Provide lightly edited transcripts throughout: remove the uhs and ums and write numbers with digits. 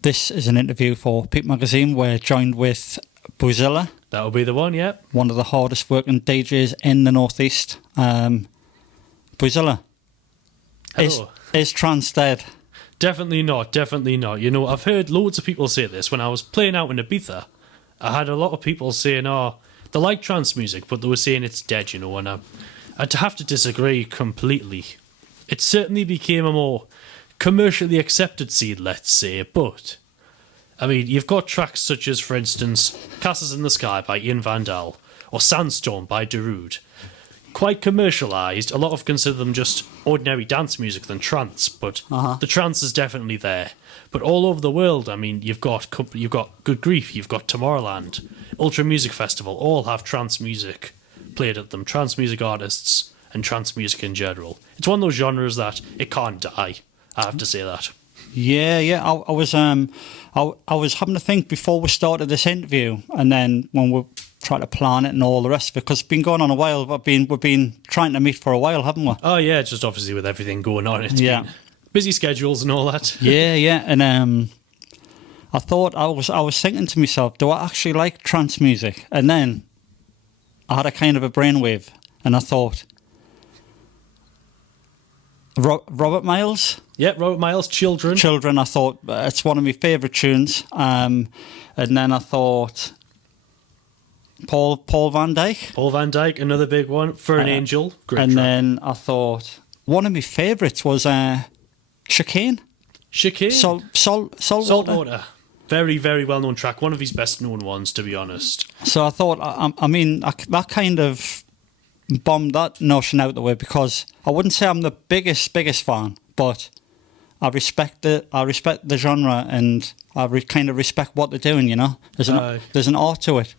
This is an interview for Peep-magazine. We're joined with BuZZila. That'll be the one, yep. One of the hardest working DJs in the Northeast. BuZZila, is trance dead? Definitely not, definitely not. You know, I've heard loads of people say this. When I was playing out in Ibiza, I had a lot of people saying, they like trance music, but they were saying it's dead, you know, and I'd have to disagree completely. It certainly became a more commercially accepted scene, let's say, but I mean, you've got tracks such as, for instance, Castles in the Sky by Ian Vandal or Sandstorm by Darude. Quite commercialised. A lot of consider them just ordinary dance music than trance, but the trance is definitely there. But all over the world, I mean, you've got Good Grief, you've got Tomorrowland, Ultra Music Festival, all have trance music played at them, trance music artists and trance music in general. It's one of those genres that it can't die. I have to say that. Yeah. I was having to think before we started this interview, and then when we tried to plan it and all the rest of it, because it's been going on a while. We've been trying to meet for a while, haven't we? Oh yeah, just obviously with everything going on, it's been busy schedules and all that. Yeah, and I thought I was thinking to myself, do I actually like trance music? And then I had a kind of a brainwave, and I thought, Robert Miles. Yeah, Robert Miles, Children. Children, I thought, it's one of my favourite tunes. And then I thought Paul Van Dyk. Paul Van Dyk, another big one. For an Angel, great and track. Then I thought, one of my favourites was Chicane. Chicane? Saltwater. Very, very well-known track. One of his best-known ones, to be honest. So I thought, that kind of bombed that notion out the way, because I wouldn't say I'm the biggest fan, but I respect the genre, and I kind of respect what they're doing, you know? There's an art to it.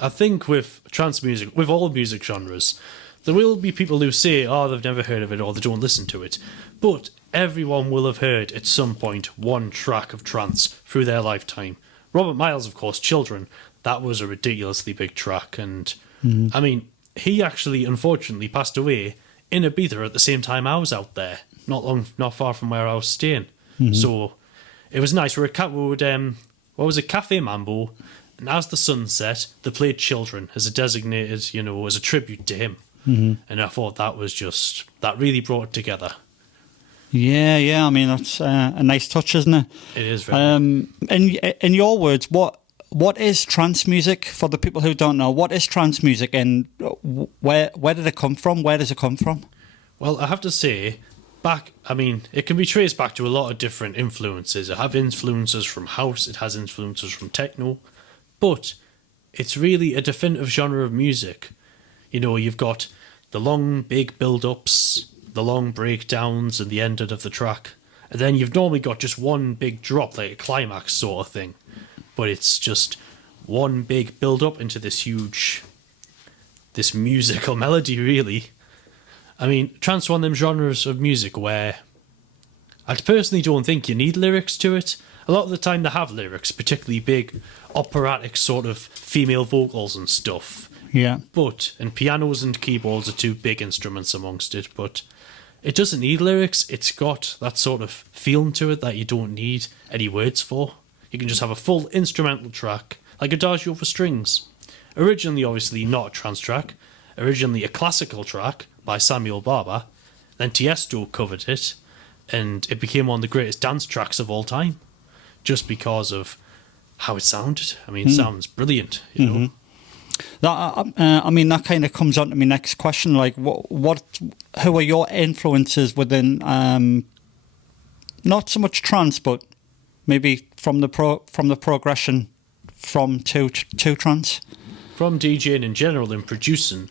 I think with trance music, with all music genres, there will be people who say, they've never heard of it or they don't listen to it. But everyone will have heard at some point one track of trance through their lifetime. Robert Miles, of course, Children, that was a ridiculously big track. And I mean, he actually, unfortunately, passed away in Ibiza at the same time I was out there, not far from where I was staying. So it was nice. We were Cafe Mambo, and as the sun set, they played Children as a designated, as a tribute to him. And I thought that really brought it together. Yeah. I mean, that's a nice touch, isn't it? It is very. In your words, what is trance music for the people who don't know? What is trance music, and where did it come from? Where does it come from? Well, I have to say, it can be traced back to a lot of different influences. It has influences from house, it has influences from techno, but it's really a definitive genre of music. You've got the long, big build-ups, the long breakdowns and the ending of the track, and then you've normally got just one big drop, like a climax sort of thing. But it's just one big build-up into this musical melody, really. I mean, trance is one of them genres of music where I personally don't think you need lyrics to it. A lot of the time they have lyrics, particularly big operatic sort of female vocals and stuff. Yeah. And pianos and keyboards are two big instruments amongst it, but it doesn't need lyrics. It's got that sort of feeling to it that you don't need any words for. You can just have a full instrumental track, like Adagio for strings. Originally, obviously, not a trance track. Originally a classical track by Samuel Barber. Then Tiesto covered it, and it became one of the greatest dance tracks of all time, just because of how it sounded. I mean, it sounds brilliant, you know. That kind of comes on to my next question. Like, who are your influences within not so much trance, but maybe from the progression from to trance. From DJing in general and producing,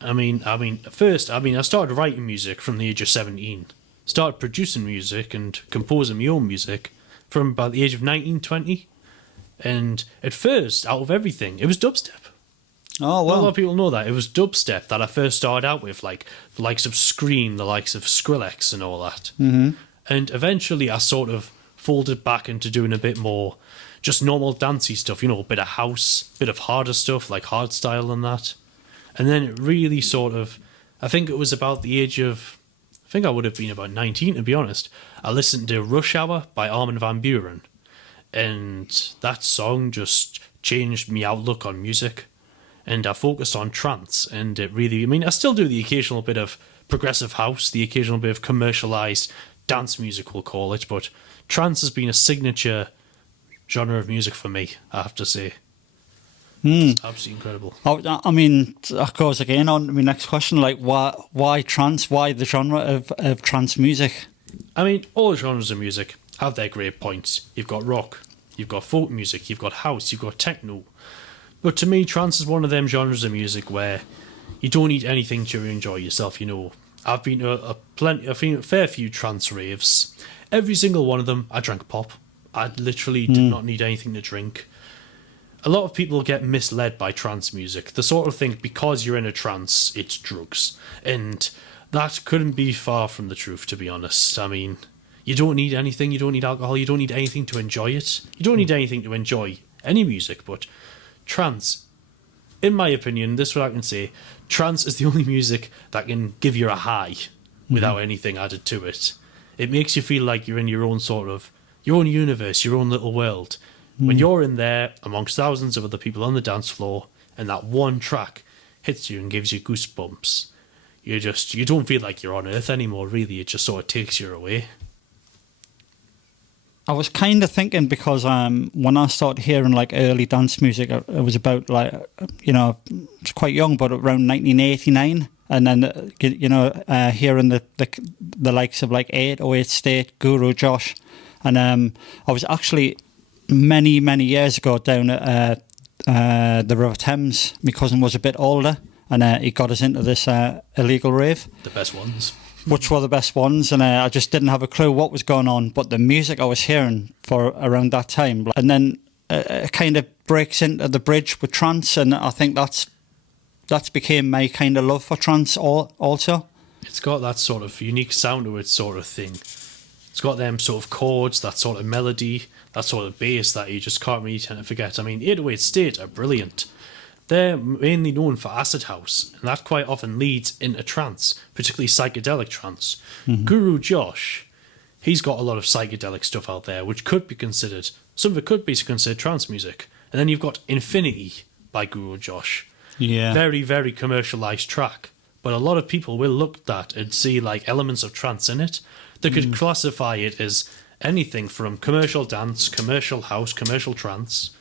first, I started writing music from the age of 17. Started producing music and composing my own music from about the age of 19, 20. And at first, out of everything, it was dubstep. Oh, Not a well. lot of people know that. It was dubstep that I first started out with, like the likes of Scream, the likes of Skrillex and all that. Mm-hmm. And eventually I sort of folded back into doing a bit more just normal dancey stuff, a bit of house, bit of harder stuff like hardstyle and that. And then it really sort of, I think it was about the age of, I think I would have been about 19 to be honest. I listened to Rush Hour by Armin Van Buuren. And that song just changed my outlook on music. And I focused on trance, and it really, I still do the occasional bit of progressive house, the occasional bit of commercialised dance music, we'll call it, but trance has been a signature genre of music for me, I have to say. It's absolutely incredible. That goes again on to my next question, like why trance? Why the genre of trance music? All genres of music have their great points. You've got rock, you've got folk music, you've got house, you've got techno. But to me, trance is one of them genres of music where you don't need anything to enjoy yourself, I've been to a fair few trance raves. Every single one of them, I drank pop. I literally did not need anything to drink. A lot of people get misled by trance music. They sort of think because you're in a trance, it's drugs. And that couldn't be far from the truth, to be honest. You don't need anything. You don't need alcohol. You don't need anything to enjoy it. You don't need anything to enjoy any music, but trance, in my opinion, this is what I can say, trance is the only music that can give you a high without anything added to it. It makes you feel like you're in your own universe, your own little world. When you're in there amongst thousands of other people on the dance floor and that one track hits you and gives you goosebumps, you don't feel like you're on Earth anymore, really. It just sort of takes you away. I was kind of thinking because when I started hearing like early dance music, it was about it's quite young, but around 1989, and then hearing the likes of like 808 State, Guru Josh, and I was actually many years ago down at the River Thames. My cousin was a bit older, and he got us into this illegal rave. The best ones. Which were the best ones, and I just didn't have a clue what was going on, but the music I was hearing for around that time, and then it kind of breaks into the bridge with trance, and I think that's became my kind of love for trance also. It's got that sort of unique sound to it sort of thing. It's got them sort of chords, that sort of melody, that sort of bass that you just can't really tend to forget. 808 State are brilliant. They're mainly known for acid house, and that quite often leads into trance, particularly psychedelic trance. Guru Josh, he's got a lot of psychedelic stuff out there, which could be considered, some of it could be considered trance music. And then you've got Infinity by Guru Josh. Yeah. Very, very commercialised track. But a lot of people will look at that and see like elements of trance in it. They could classify it as anything from commercial dance, commercial house, commercial trance,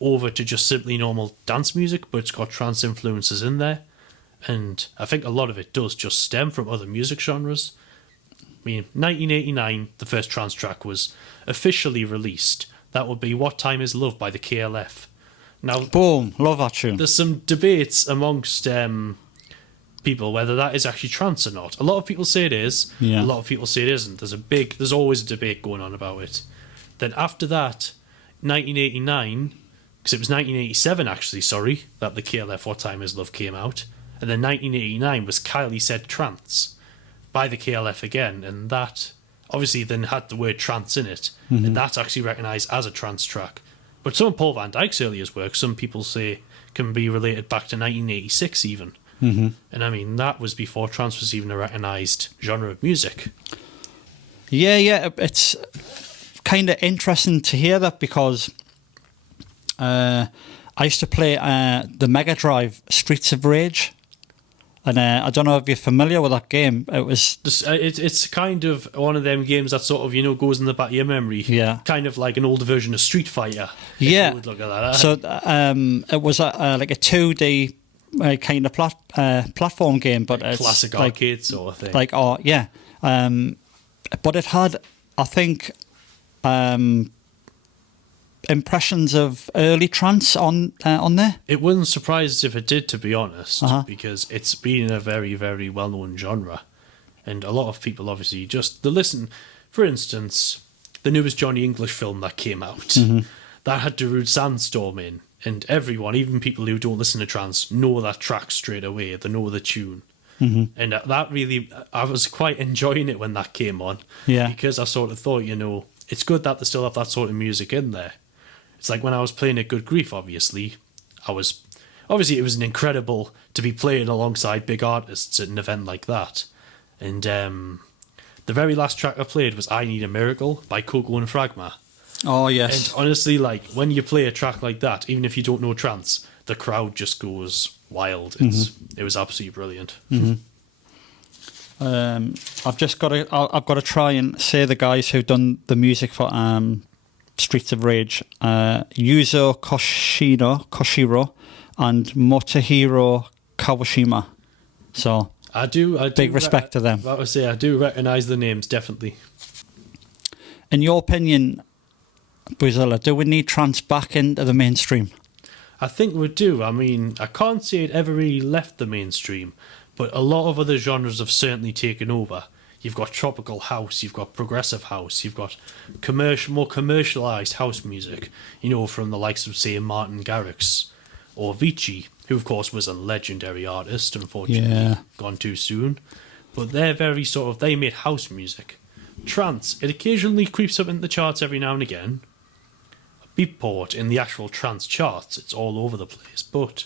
over to just simply normal dance music, but it's got trance influences in there. And I think a lot of it does just stem from other music genres. 1989, the first trance track was officially released. That would be What Time Is Love by the KLF. Now, boom, love that tune. There's some debates amongst people whether that is actually trance or not. A lot of people say it is. Yeah. A lot of people say it isn't. There's always a debate going on about it. Then after that, 1989... because it was 1987 actually, that the KLF What Time Is Love came out. And then 1989 was Kylie Said Trance by the KLF again, and that obviously then had the word trance in it, and that's actually recognised as a trance track. But some of Paul van Dyk's earliest work, some people say, can be related back to 1986 even. And that was before trance was even a recognised genre of music. Yeah, it's kind of interesting to hear that because... I used to play the Mega Drive Streets of Rage, and I don't know if you're familiar with that game. It was it's kind of one of them games that sort of goes in the back of your memory. Yeah, kind of like an older version of Street Fighter. Yeah, you would look at that. So it was like a 2D kind of platform game, but it's classic arcade sort of thing. But it had I think impressions of early trance on there. It wouldn't surprise us if it did, to be honest, because it's been a very, very well-known genre. And a lot of people, obviously, they listen. For instance, the newest Johnny English film that came out, that had Darude Sandstorm in. And everyone, even people who don't listen to trance, know that track straight away. They know the tune. And that really, I was quite enjoying it when that came on. Yeah. Because I sort of thought, it's good that they still have that sort of music in there. It's like when I was playing at Good Grief, obviously, it was an incredible to be playing alongside big artists at an event like that. And the very last track I played was I Need a Miracle by Coco and Fragma. Oh, yes. And honestly, like, when you play a track like that, even if you don't know trance, the crowd just goes wild. It was absolutely brilliant. I've got to try and say the guys who've done the music for Streets of Rage, Yuzo Koshiro and Motohiro Kawashima. So I do big respect to them. I would say I do recognise the names, definitely. In your opinion, BuZZila, do we need trance back into the mainstream? I think we do. I mean, I can't say it ever really left the mainstream, but a lot of other genres have certainly taken over. You've got tropical house, you've got progressive house, you've got more commercialised house music, from the likes of, say, Martin Garrix or Avicii, who, of course, was a legendary artist, unfortunately, gone too soon. But they're very they made house music. Trance, it occasionally creeps up into the charts every now and again. Beatport in the actual trance charts, it's all over the place, but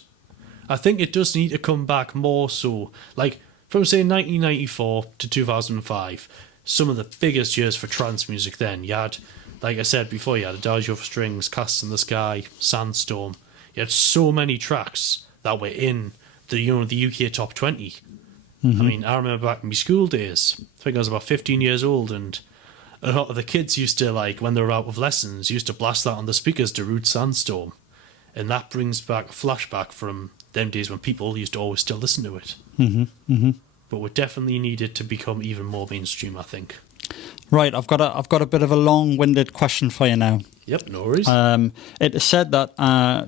I think it does need to come back more so, like, from, say, 1994 to 2005, some of the biggest years for trance music then. You had, like I said before, you had Adagio for Strings, Cast in the Sky, Sandstorm. You had so many tracks that were in the UK Top 20. I mean, I remember back in my school days, I think I was about 15 years old, and a lot of the kids used to, like, when they were out of lessons, used to blast that on the speakers, Darude Sandstorm. And that brings back a flashback from them days when people used to always still listen to it. But we definitely need it to become even more mainstream, I think. Right, I've got a bit of a long-winded question for you now. Yep, no worries. It is said that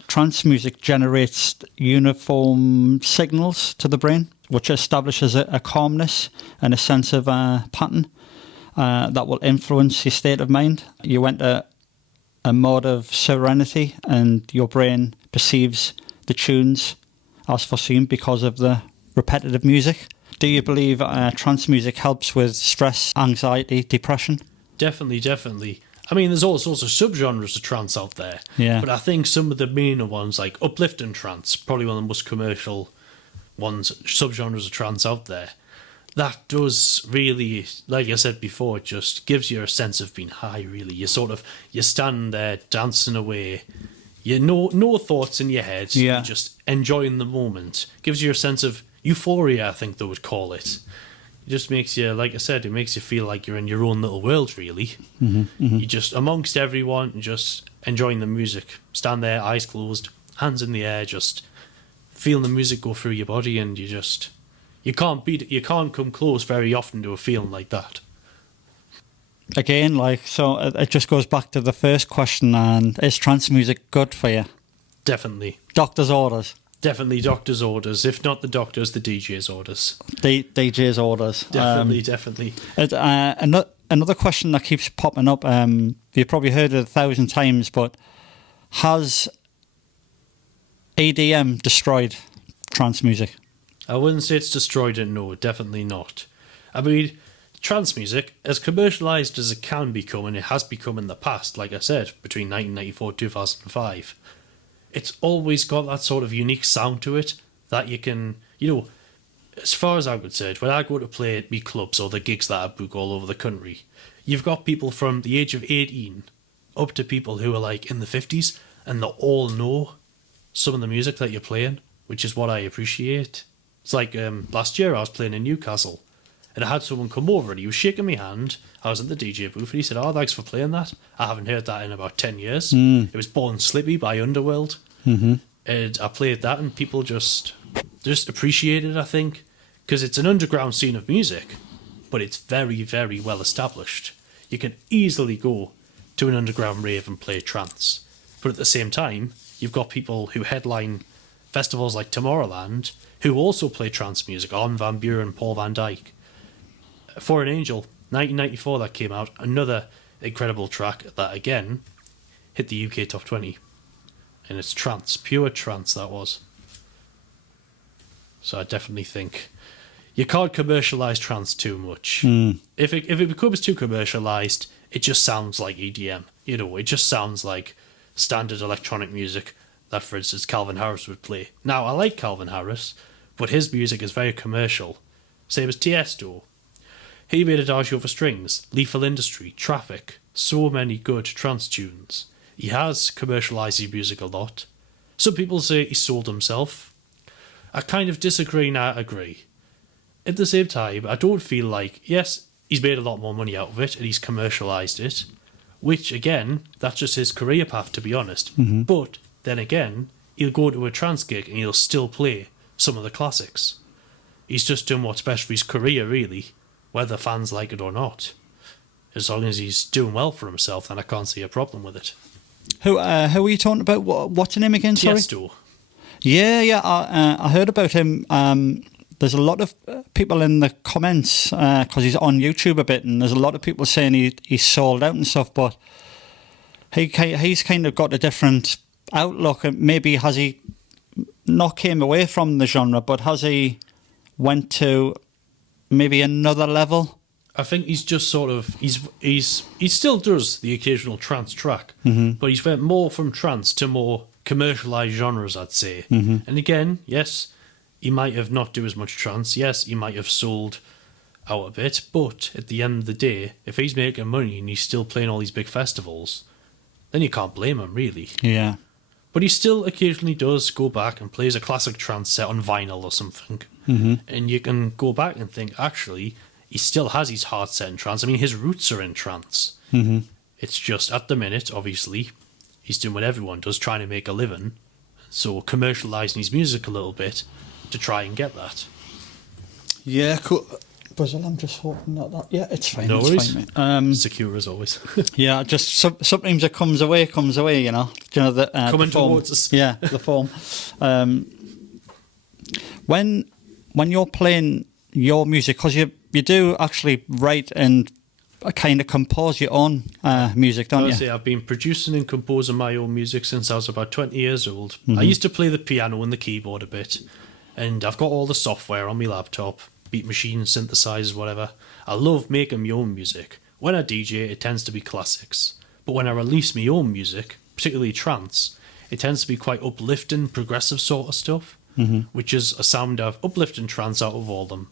trance music generates uniform signals to the brain, which establishes a calmness and a sense of pattern that will influence your state of mind. You enter a mode of serenity, and your brain perceives the tunes as foreseen because of the repetitive music. Do you believe trance music helps with stress, anxiety, depression? Definitely. I mean, there's all sorts of subgenres of trance out there. Yeah. But I think some of the main ones, like uplifting trance, probably one of the most commercial subgenres of trance out there. That does really, like I said before, it just gives you a sense of being high, really. You stand there dancing away. No thoughts in your head. Yeah. You're just enjoying the moment. Gives you a sense of euphoria, I think they would call it. It just makes you, like I said, it makes you feel like you're in your own little world, really. You're just amongst everyone, just enjoying the music. Stand there, eyes closed, hands in the air, just feeling the music go through your body, and you can't come close very often to a feeling like that. Again, so it just goes back to the first question, and is trance music good for you? Definitely. Doctor's orders? Definitely doctor's orders. If not the doctor's, the DJ's orders. DJ's orders. Definitely. Another question that keeps popping up, you've probably heard it 1,000 times, but has EDM destroyed trance music? I wouldn't say it's destroyed it, no, definitely not. I mean, trance music, as commercialised as it can become, and it has become in the past, like I said, between 1994 and 2005, it's always got that sort of unique sound to it that you can, as far as I would say it, when I go to play at me clubs or the gigs that I book all over the country, you've got people from the age of 18 up to people who are like in the 50s, and they all know some of the music that you're playing, which is what I appreciate. It's like last year I was playing in Newcastle, and I had someone come over and he was shaking my hand. I was in the DJ booth and he said, "Oh, thanks for playing that. I haven't heard that in about 10 years. It was Born Slippy by Underworld." And I played that and people just appreciate it, I think, because it's an underground scene of music, but it's very, very well established. You can easily go to an underground rave and play trance. But at the same time, you've got people who headline festivals like Tomorrowland who also play trance music. Armin Van Buuren, Paul Van Dyke. For an Angel, 1994 that came out, another incredible track that again hit the UK top 20. And it's trance, pure trance that was. So I definitely think you can't commercialise trance too much. If it becomes too commercialised, it just sounds like EDM. You know, it just sounds like standard electronic music that, for instance, Calvin Harris would play. Now, I like Calvin Harris, but his music is very commercial. Same as Tiesto. He made Adagio for Strings, Lethal Industry, Traffic, so many good trance tunes. He has commercialised his music a lot. Some people say he sold himself. I kind of disagree and I agree. At the same time, I don't feel like, yes, he's made a lot more money out of it and he's commercialised it, which, again, that's just his career path, to be honest. But then again, he'll go to a trance gig and he'll still play some of the classics. He's just done what's best for his career, really, whether fans like it or not. As long as he's doing well for himself, then I can't see a problem with it. Who are you talking about? What's the name again? Sorry. Tiesto. Yeah. I heard about him. There's a lot of people in the comments because he's on YouTube a bit, and there's a lot of people saying he's sold out and stuff. But he's kind of got a different outlook. And maybe has he not came away from the genre, but has he went to maybe another level? I think he's just sort of he still does the occasional trance track, but he's went more from trance to more commercialized genres, I'd say. And again, yes, he might have not do as much trance. Yes, he might have sold out a bit, but at the end of the day, if he's making money and he's still playing all these big festivals, then you can't blame him, really. Yeah. But he still occasionally does go back and plays a classic trance set on vinyl or something, and you can go back and think, actually, he still has his heart set in trance. I mean, his roots are in trance. It's just, at the minute, obviously, he's doing what everyone does, trying to make a living. So commercialising his music a little bit to try and get that. Yeah, cool. BuZZila, I'm just hoping that. Yeah, it's fine. No it's worries. Fine, mate. Secure as always. Yeah, just sometimes it comes away, you know. Do you know the Coming the foam. towards us. Yeah, the form. When you're playing your music, because you do actually write and kind of compose your own music, don't you? Honestly, I've been producing and composing my own music since I was about 20 years old. I used to play the piano and the keyboard a bit, and I've got all the software on my laptop, beat machine, synthesizers, whatever. I love making my own music. When I DJ, it tends to be classics. But when I release my own music, particularly trance, it tends to be quite uplifting, progressive sort of stuff, which is a sound of uplifting trance out of all of them.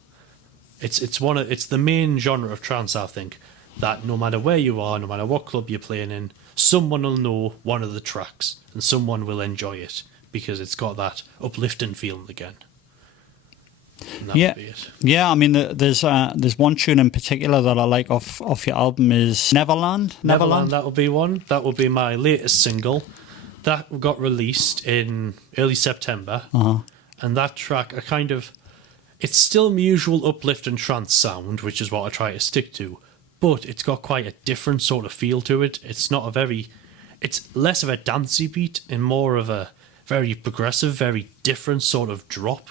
It's the main genre of trance, I think, that no matter where you are, no matter what club you're playing in, someone will know one of the tracks and someone will enjoy it because it's got that uplifting feeling again. Yeah. I mean, there's one tune in particular that I like off your album is Neverland. That will be one. That will be my latest single. That got released in early September, and that track, it's still my usual uplift and trance sound, which is what I try to stick to, but it's got quite a different sort of feel to it. It's less of a dancey beat and more of a very progressive, very different sort of drop.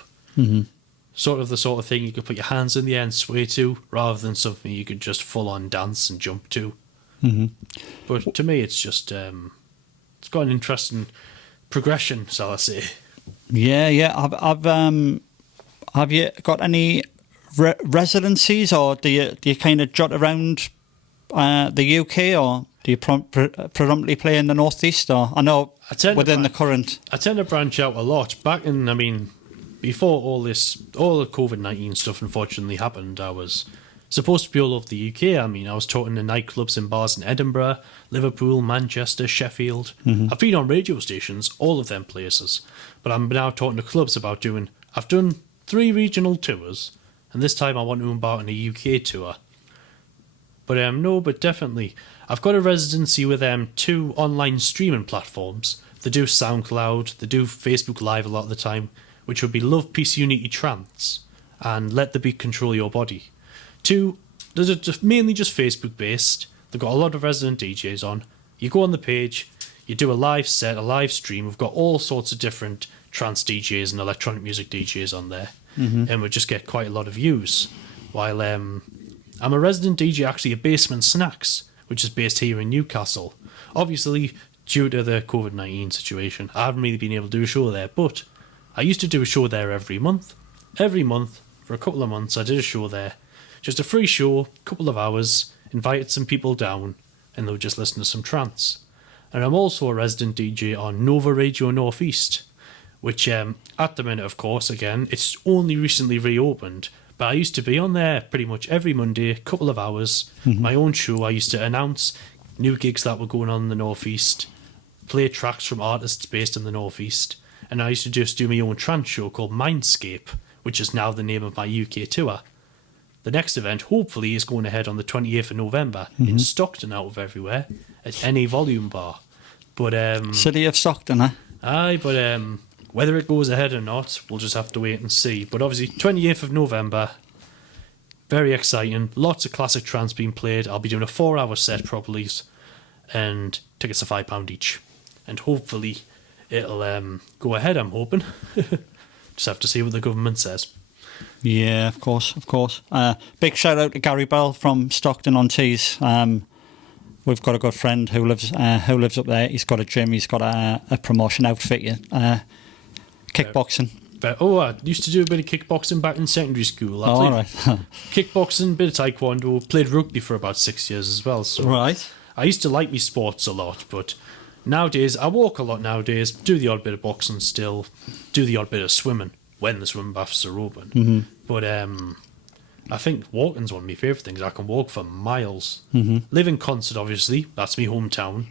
Sort of the sort of thing you could put your hands in the air and sway to, rather than something you could just full on dance and jump to. But to me, it's just it's got an interesting progression, shall I say? Yeah. Have you got any residencies, or do you kind of jot around the UK, or do you predominantly play in the northeast? Or I know within the current, I tend to branch out a lot. Before all the COVID-19 stuff unfortunately happened, I was supposed to be all over the UK. I was touring in nightclubs and bars in Edinburgh, Liverpool, Manchester, Sheffield. I've been on radio stations, all of them places. But I'm now talking to clubs about I've done 3 regional tours, and this time I want to embark on a UK tour. But definitely, I've got a residency with 2 online streaming platforms. They do SoundCloud, they do Facebook Live a lot of the time, which would be Love, Peace, Unity, Trance, and Let the Beat Control Your Body. 2, they're mainly just Facebook based. They've got a lot of resident DJs on. You go on the page, you do a live set, a live stream. We've got all sorts of different trance DJs and electronic music DJs on there. And we just get quite a lot of views. While I'm a resident DJ actually at Basement Snacks, which is based here in Newcastle. Obviously, due to the COVID-19 situation, I haven't really been able to do a show there, but I used to do a show there every month. Every month, for a couple of months, I did a show there. Just a free show, couple of hours, invited some people down, and they would just listen to some trance. And I'm also a resident DJ on Nova Radio Northeast, which at the minute, of course, again, it's only recently reopened, but I used to be on there pretty much every Monday, couple of hours, my own show. I used to announce new gigs that were going on in the Northeast, play tracks from artists based in the Northeast, and I used to just do my own trance show called Mindscape, which is now the name of my UK tour. The next event, hopefully, is going ahead on the 28th of November in Stockton, out of everywhere, at NA Volume Bar. But City of Stockton, eh? aye, but whether it goes ahead or not, we'll just have to wait and see. But obviously, 28th of November, very exciting. Lots of classic trance being played. I'll be doing a 4-hour set probably, and tickets are £5 each. And hopefully, it'll go ahead, I'm hoping. Just have to see what the government says. Yeah, of course. Big shout out to Gary Bell from Stockton-on-Tees. We've got a good friend who lives up there. He's got a gym. He's got a promotion outfit. Kickboxing. I used to do a bit of kickboxing back in secondary school. I played right. kickboxing, bit of taekwondo, played rugby for about 6 years as well. So Right. I used to like me sports a lot, but nowadays I walk a lot nowadays, do the odd bit of boxing still, do the odd bit of swimming when the swim baths are open. But I think walking's one of my favourite things. I can walk for miles. Live in Consett, obviously. That's my hometown.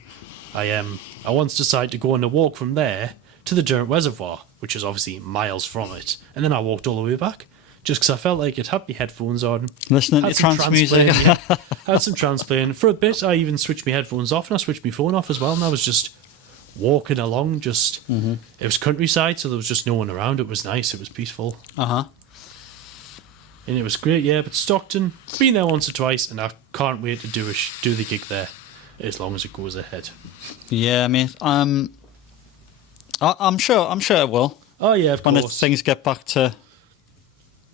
I once decided to go on a walk from there to the Derwent Reservoir, which is obviously miles from it. And then I walked all the way back, just because I felt like it had my headphones on. Listening to had some trance music. playing, yeah. I had some trance playing. For a bit, I even switched my headphones off, and I switched my phone off as well, and I was just walking along, it was countryside, so there was just no one around. It was nice, it was peaceful. And it was great, yeah. But Stockton, been there once or twice, and I can't wait to do the gig there, as long as it goes ahead. Yeah, mate. I'm sure it will. Oh yeah, of when course. Things get back to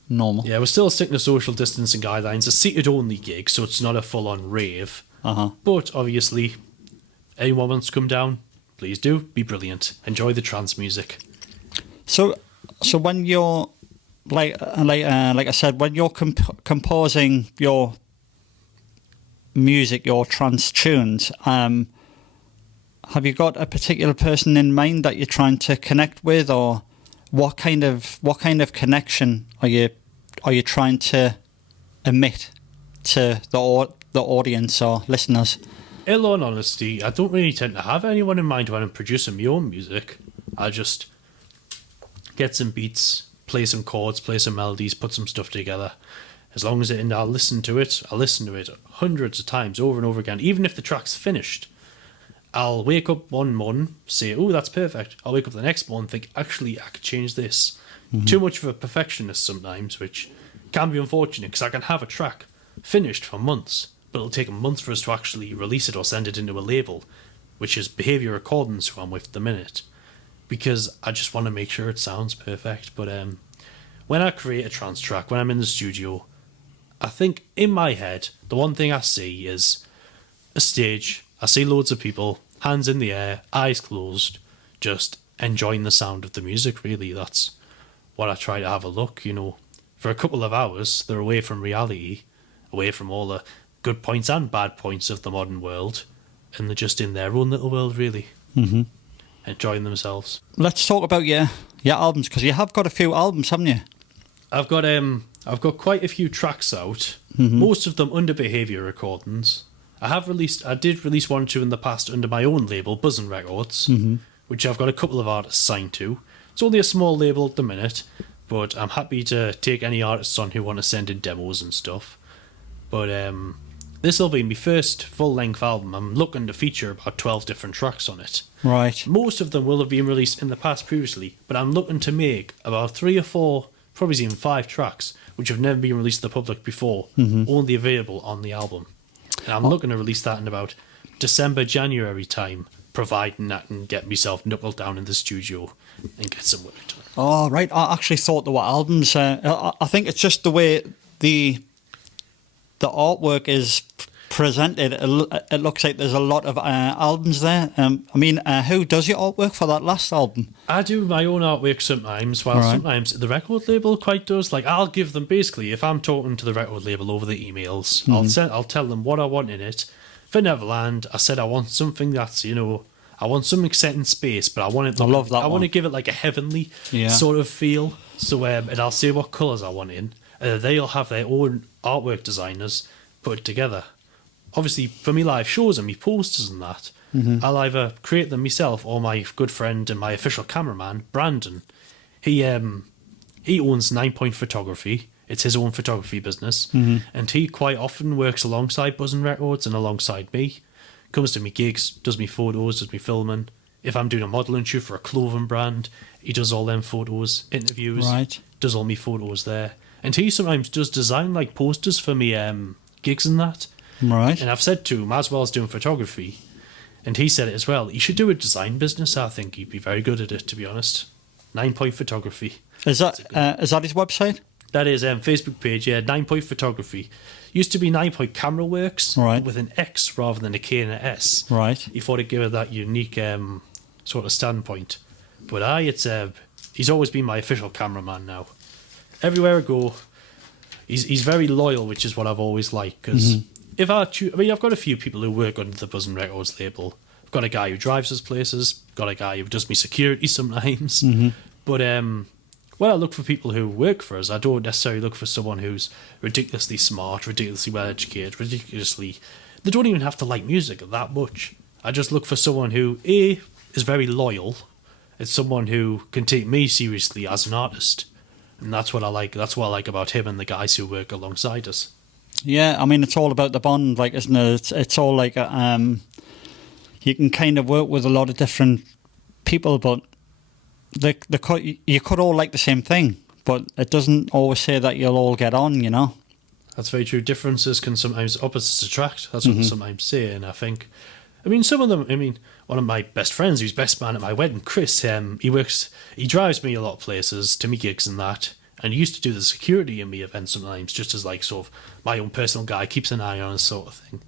normal. Yeah, we're still sticking to social distancing guidelines. A seated only gig, so it's not a full on rave. But obviously, anyone wants to come down, please do. Be brilliant. Enjoy the trance music. So when you're like I said, when you're composing your music, your trance tunes, have you got a particular person in mind that you're trying to connect with, or what kind of connection are you trying to emit to the audience or listeners? In all honesty, I don't really tend to have anyone in mind when I'm producing my own music. I just get some beats, play some chords, play some melodies, put some stuff together. As long as I'll listen to it hundreds of times over and over again. Even if the track's finished, I'll wake up one morning, say, oh, that's perfect. I'll wake up the next morning and think, actually, I could change this. Too much of a perfectionist sometimes, which can be unfortunate, because I can have a track finished for months, but it'll take a month for us to actually release it or send it into a label, which is Behaviour Recordings, who I'm with at the minute, because I just want to make sure it sounds perfect. But when I create a trance track, when I'm in the studio, I think in my head, the one thing I see is a stage. I see loads of people, hands in the air, eyes closed, just enjoying the sound of the music, really. That's what I try to have a look, For a couple of hours, they're away from reality, away from all the good points and bad points of the modern world, and they're just in their own little world, really. Enjoying themselves. Let's talk about your albums, because you have got a few albums, haven't you? I've got quite a few tracks out, most of them under Behaviour Recordings. I did release one or two in the past under my own label, Buzzin' Records, which I've got a couple of artists signed to. It's only a small label at the minute, but I'm happy to take any artists on who want to send in demos and stuff. But this will be my first full-length album. I'm looking to feature about 12 different tracks on it. Right. Most of them will have been released in the past previously, but I'm looking to make about 3 or 4, probably even 5 tracks, which have never been released to the public before, only available on the album. And I'm looking to release that in about December, January time, providing that can get myself knuckled down in the studio and get some work done. Oh, right. I actually thought there were albums. I think it's just the way the artwork is presented. It looks like there's a lot of albums there. Who does your artwork for that last album? I do my own artwork sometimes, while sometimes the record label quite does. Like, I'll give them, basically, if I'm talking to the record label over the emails, I'll tell them what I want in it. For Neverland, I said I want something that's, I want something set in space, but I want it. I love that. I want to give it like a heavenly sort of feel. So, and I'll say what colours I want in. They'll have their own artwork designers put it together. Obviously, for me live shows and me posters and that, I'll either create them myself or my good friend and my official cameraman, Brandon. He owns 9 Point Photography. It's his own photography business, and he quite often works alongside Buzzin' Records and alongside me. Comes to me gigs, does me photos, does me filming. If I'm doing a modelling shoot for a clothing brand, he does all them photos, interviews, does all me photos there. And he sometimes does design like posters for me gigs and that. Right. And I've said to him, as well as doing photography, and he said it as well, he should do a design business. I think he'd be very good at it, to be honest. 9 Point Photography. Is that his website? That is Facebook page, 9 Point Photography. Used to be 9 Point Camera Works, with an X rather than a K and an S. Right. He thought it'd give it that unique sort of standpoint. But he's always been my official cameraman now. Everywhere I go, he's very loyal, which is what I've always liked. Because if I've got a few people who work under the Buzzin' Records label. I've got a guy who drives us places. Got a guy who does me security sometimes. But when I look for people who work for us, I don't necessarily look for someone who's ridiculously smart, ridiculously well educated, they don't even have to like music that much. I just look for someone who is very loyal. It's someone who can take me seriously as an artist. And that's what I like. That's what I like about him and the guys who work alongside us. Yeah, I mean, it's all about the bond, like, isn't it? It's all like you can kind of work with a lot of different people, but you could all like the same thing, but it doesn't always say that you'll all get on, That's very true. Differences can sometimes opposites attract. That's what they sometimes say, and I think, some of them. One of my best friends, who's best man at my wedding, Chris. He drives me a lot of places to me gigs and that, and he used to do the security in me events sometimes, just as like sort of my own personal guy, keeps an eye on us sort of thing.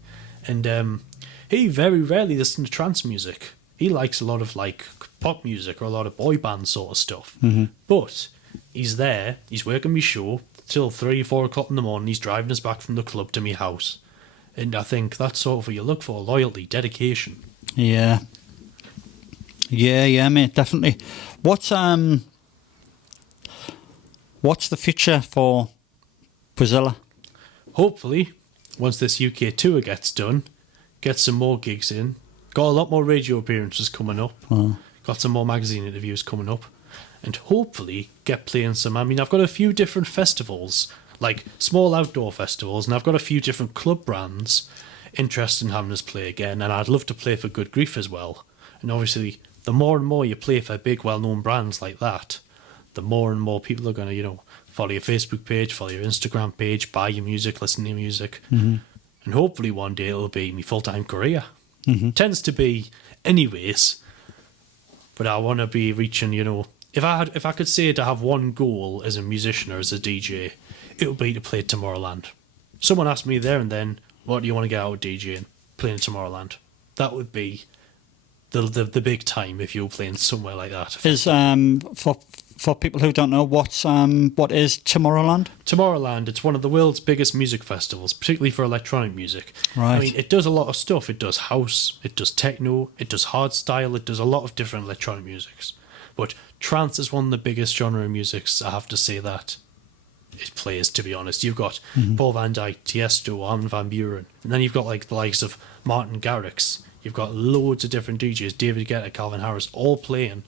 And he very rarely listens to trance music. He likes a lot of like pop music or a lot of boy band sort of stuff. But he's there, he's working me show till 3-4 o'clock in the morning. He's driving us back from the club to me house, and I think that's sort of what you look for: loyalty, dedication. Yeah, mate, definitely. What's the future for BuZZila? Hopefully, once this UK tour gets done, get some more gigs in. Got a lot more radio appearances coming up. Got some more magazine interviews coming up. And hopefully get playing some... I've got a few different festivals, like small outdoor festivals, and I've got a few different club brands interested in having us play again, and I'd love to play for Good Grief as well. And obviously, the more and more you play for big, well-known brands like that, the more and more people are going to, follow your Facebook page, follow your Instagram page, buy your music, listen to your music. And hopefully one day it'll be my full-time career. Tends to be anyways, but I want to be reaching, if I could say to have one goal as a musician or as a DJ, it would be to play Tomorrowland. Someone asked me there and then, what do you want to get out of DJing? Playing Tomorrowland. That would be the big time if you were playing somewhere like that. Is for people who don't know, what is Tomorrowland? Tomorrowland, it's one of the world's biggest music festivals, particularly for electronic music. Right. It does a lot of stuff. It does house, it does techno, it does hardstyle, it does a lot of different electronic musics. But trance is one of the biggest genre of musics, I have to say that it plays, to be honest. You've got Paul Van Dyke, Tiesto, Armin Van Buuren, and then you've got like the likes of Martin Garrix. You've got loads of different DJs, David Guetta, Calvin Harris, all playing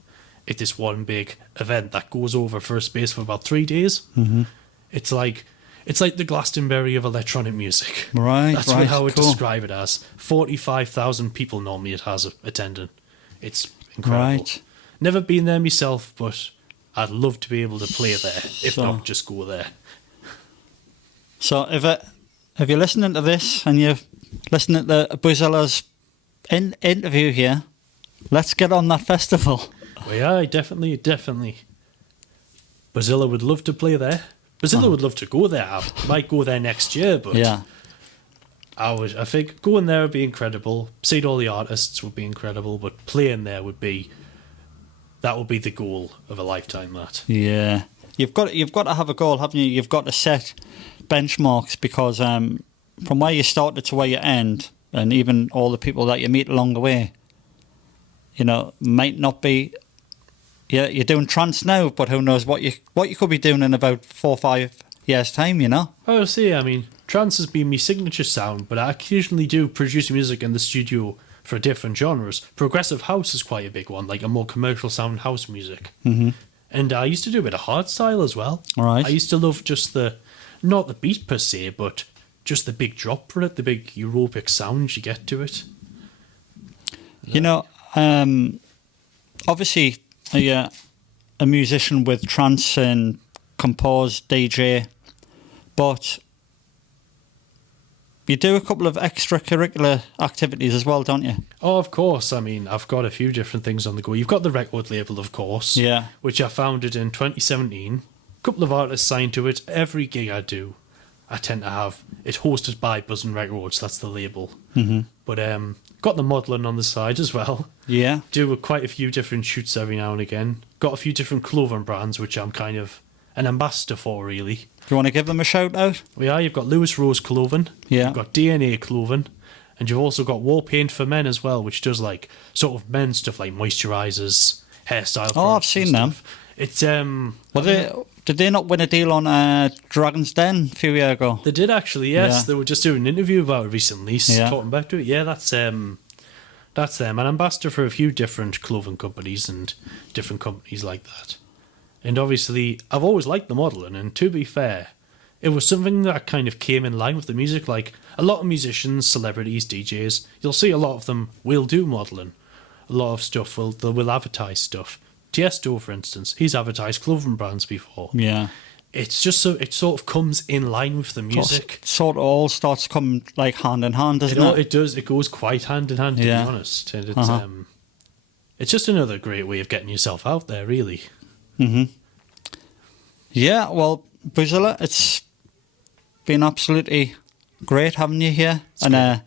at this one big event that goes over for a space for about 3 days. It's like the Glastonbury of electronic music. Right, That's how I would describe it as. 45,000 people normally it has attending. It's incredible. Right. Never been there myself, but I'd love to be able to play there, if not just go there. So if you're listening to this and you listening to BuZZila's interview here. Let's get on that festival. Well, yeah, definitely. BuZZila would love to play there. BuZZila would love to go there. I might go there next year, but Yeah. I think going there would be incredible. Seeing all the artists would be incredible, but playing there would be the goal of a lifetime. That. Yeah. You've got to have a goal, haven't you? You've got to set benchmarks because from where you started to where you end, and even all the people that you meet along the way, you know, might not be. Yeah, you're doing trance now, but who knows what you could be doing in about 4 or 5 years' time, you know? I would say, I mean, trance has been my signature sound, but I occasionally do produce music in the studio for different genres. Progressive house is quite a big one, like a more commercial sound house music. Mm-hmm. And I used to do a bit of hardstyle as well. All right. I used to love just not the beat per se, but just the big drop for it, the big aerobic sound you get to it. You know, obviously, a musician with trance and compose, DJ, but you do a couple of extracurricular activities as well, don't you? Oh, of course. I mean, I've got a few different things on the go. You've got the record label, of course, Yeah. which I founded in 2017. A couple of artists signed to it. Every gig I do, I tend to have it hosted by Buzzin' Records. That's the label. Mm-hmm. But got the modelling on the side as well. Yeah. Do quite a few different shoots every now and again. Got a few different clothing brands, which I'm kind of an ambassador for, really. Do you want to give them a shout out? Well, yeah, you've got Lewis Rose Clothing. Yeah. You've got DNA Clothing. And you've also got War Paint for Men as well, which does like sort of men's stuff like moisturisers, hairstyle. Oh, I've products seen and them. stuff. It's Did they not win a deal on Dragon's Den a few years ago? They did actually, yes. Yeah. They were just doing an interview about it recently, Yeah. talking back to it. Yeah, that's them. I'm ambassador for a few different clothing companies and different companies like that. And obviously, I've always liked the modelling, and to be fair, it was something that kind of came in line with the music. Like, a lot of musicians, celebrities, DJs, you'll see a lot of them will do modelling. A lot of stuff, they will advertise stuff. Tiesto, for instance, he's advertised clothing brands before. Yeah. It's just so it sort of comes in line with the music. Sort of all starts coming like hand in hand, doesn't it? It does. It goes quite hand in hand, to Yeah. be honest. And it's just another great way of getting yourself out there, really. Mm-hmm. Yeah, well, BuZZila, it's been absolutely great having you here.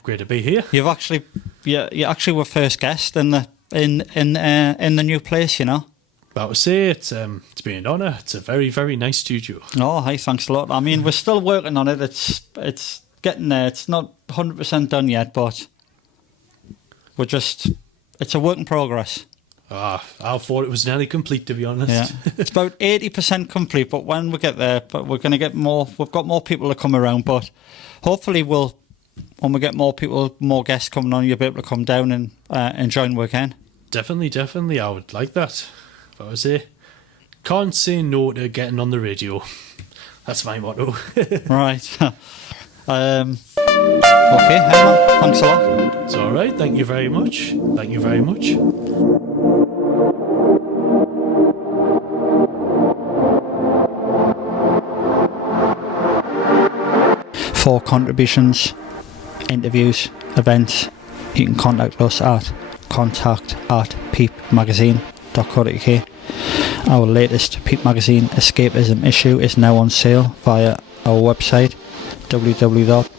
Great to be here. You actually were first guest in the new place, you know. About to say it's been an honour. It's a very, very nice studio. Oh, hi, thanks a lot. I mean, we're still working on it. It's getting there. It's not 100% done yet, but it's a work in progress. I thought it was nearly complete, to be honest. Yeah, it's about 80% complete, but when we get there, we're going to get more. We've got more people to come around, but hopefully when we get more people, more guests coming on, you'll be able to come down and join work in. Definitely, I would like that. But I would say, can't say no to getting on the radio. That's my motto. Right. Okay, Herman, thanks a lot. It's all right. Thank you very much. For contributions, interviews, events, you can contact us at contact@peep-magazine.co.uk. Our latest Peep Magazine Escapism issue is now on sale via our website www.peep.ltd.